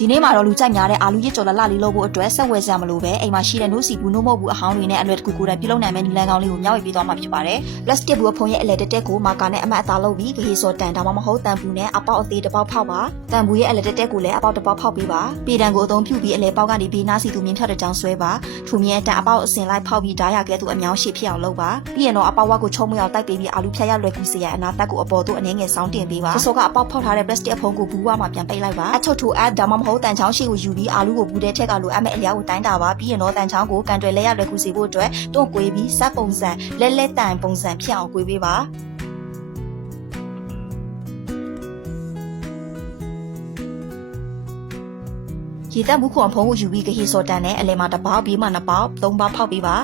ဒီနေ့မှာတော့လူကြိုက်များတဲ့အာလူရစ်ကြော်လာလေးလုပ်ဖို့အတွက်ဆက်ဝယ်စရာမလိုပဲအိမ်မှာရှိတဲ့နို့စီဘူးနို့မဟုတ်ဘူးအဟောင်းတွေနဲ့အလွယ်တကူကိုယ်တိုင်ပြုလုပ်နိုင်မယ့်နည်းလမ်းကောင်းလေးကိုမျှဝေပေးသွားမှာဖြစ်ပါတယ်။ plastic ဘူးအဖုံးရဲ့အလဲတက်ကိုမာကာနဲ့အမတ်အသားလုပ်ပြီးဂဟေစော်တန်ဒါမှမဟုတ်တန်ဘူးနဲ့အပေါက်အသေးတစ်ပေါက်ဖောက်ပါ။တန်ဘူးရဲ့အလဲတက်ကိုလည်းအပေါက်တစ်ပေါက်ဖောက်ပေးပါ။ပေတံကိုအသုံးပြုပြီးအလဲပေါက်ကနေဘေးနားစီသူမြင်ဖြတ်တဲ့ကြောင်ဆွဲပါ။ထူမြဲတန်အပေါက်အစင်လိုက်ဖောက်ပြီးဓာရကဲသူအမြောင်းရှိဖြစ်အောင်လုပ်ပါ။ပြီးရင်တော့အပေါက်ဝက်ကိုချုံမွေအောင်တိုက်ပေးပြီးအာလူဖြတ်ရလွယ်ကူစေရအနာတက်ကိုအပေါ်သို့အနေငယ်ဆောင်းတင်ပေးပါ။စောကအပေါက်ဖောက်ထားတဲ့ plastic အဖုံးကိုဘူးဝမှာပြန်ပိတ်လိုက်ပါ။အချုပ်ထိုးအပ်ဒါမှမဟုတ်တန်ချောင်းရှိကိုယူပြီးအာလူကိုဘူးတဲ့ထက်ကလိုအပ်မဲ့အရာကိုတိုင်းတာပါပြီးရင်တော့တန်ချောင်းကိုကန်တွယ်လဲရလွယ်ကူစေဖို့အတွက်တွန့်ကွေးပြီးစက်ပုံစံလဲတန်ပုံစံဖြစ်အောင်ကွေးပေးပါရေတက်မှုခွန်ဖုံးကိုယူပြီးဂဟေစော်တန်နဲ့အလဲမှာတစ်ပေါက်ပြီးမှနှစ်ပေါက်သုံးပေါက်ဖောက်ပေးပါ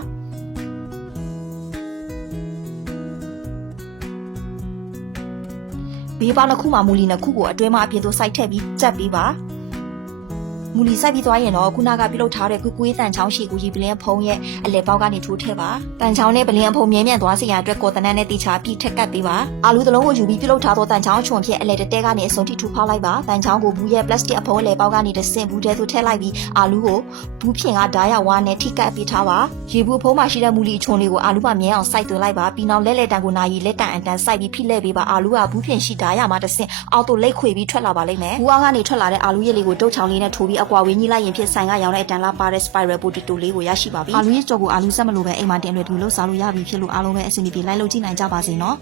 ဘေးပေါက်တစ်ခုမှာမူလီနှစ်ခုကိုအတွဲမှာအပြင်သို့စိုက်ထည့်ပြီးကြက်ပေးပါမူလီစိုက်ပြီးသွားရင်တော့ခုနကပြုလုပ်ထားတဲ့ကွေးတန်ချောင်းရှိကိုရီပလင်းဖုံးရဲ့အလဲပေါက်ကနေထိုးထည့်ပါတန်ချောင်းနဲ့ပလင်းဖုံးမြဲမြံသွားစေရန်အတွက်ကော်တနတ်နဲ့တေချာပြီးထက်ကပ်ပေးပါအာလူတစ်လုံးကိုယူပြီးပြုလုပ်ထားသောတန်ချောင်းအချွန်ဖြစ်အလဲတဲကနေအစုံထိထိုးဖောက်လိုက်ပါတန်ချောင်းကိုဘူးရဲ့ plastic အဖုံးအလဲပေါက်ကနေတဆင့်ဘူးတဲသို့ထည့်လိုက်ပြီးအာလူကိုဘူးဖြင့်ကဓာရဝါနဲ့ထိကပ်ပေးထားပါရေဘူးဖုံးမှာရှိတဲ့မူလီအချွန်လေးကိုအာလူမှာမြဲအောင်စိုက်သွင်းလိုက်ပါပြီးနောက်လဲတန်ကိုနာရီလက်တန်အတန်စိုက်ပြီးဖိလဲပေးပါအာလူကဘူးဖြင့်ရှိဓာရမှာတဆင့်အောက်သို့လိတ်ခွေပြီးထွက်လာပါလိမ့်မယ်ဘူးအောက်ကနေထွက်လာတဲ့အာလူရည်လေးကိုတုတ်ချောင်းလေးနဲ့ထိုးပြီးအကွာဝေးညှိလိုက်ရင်ဖြစ်ဆိုင်ကရောင်းတဲ့အတန်လာပါတဲ့ spiral potato လေးကိုရရှိပါပြီအာလူရစ်ကြော်ကိုအာလူဆက်မလို့ပဲအိမ်မှာတင်လွယ်တူလို့စားလို့ရပြီဖြစ်လို့အားလုံးပဲအဆင်ပြေလိုက်လို့ကြည့်နိုင်ကြပါစေနော်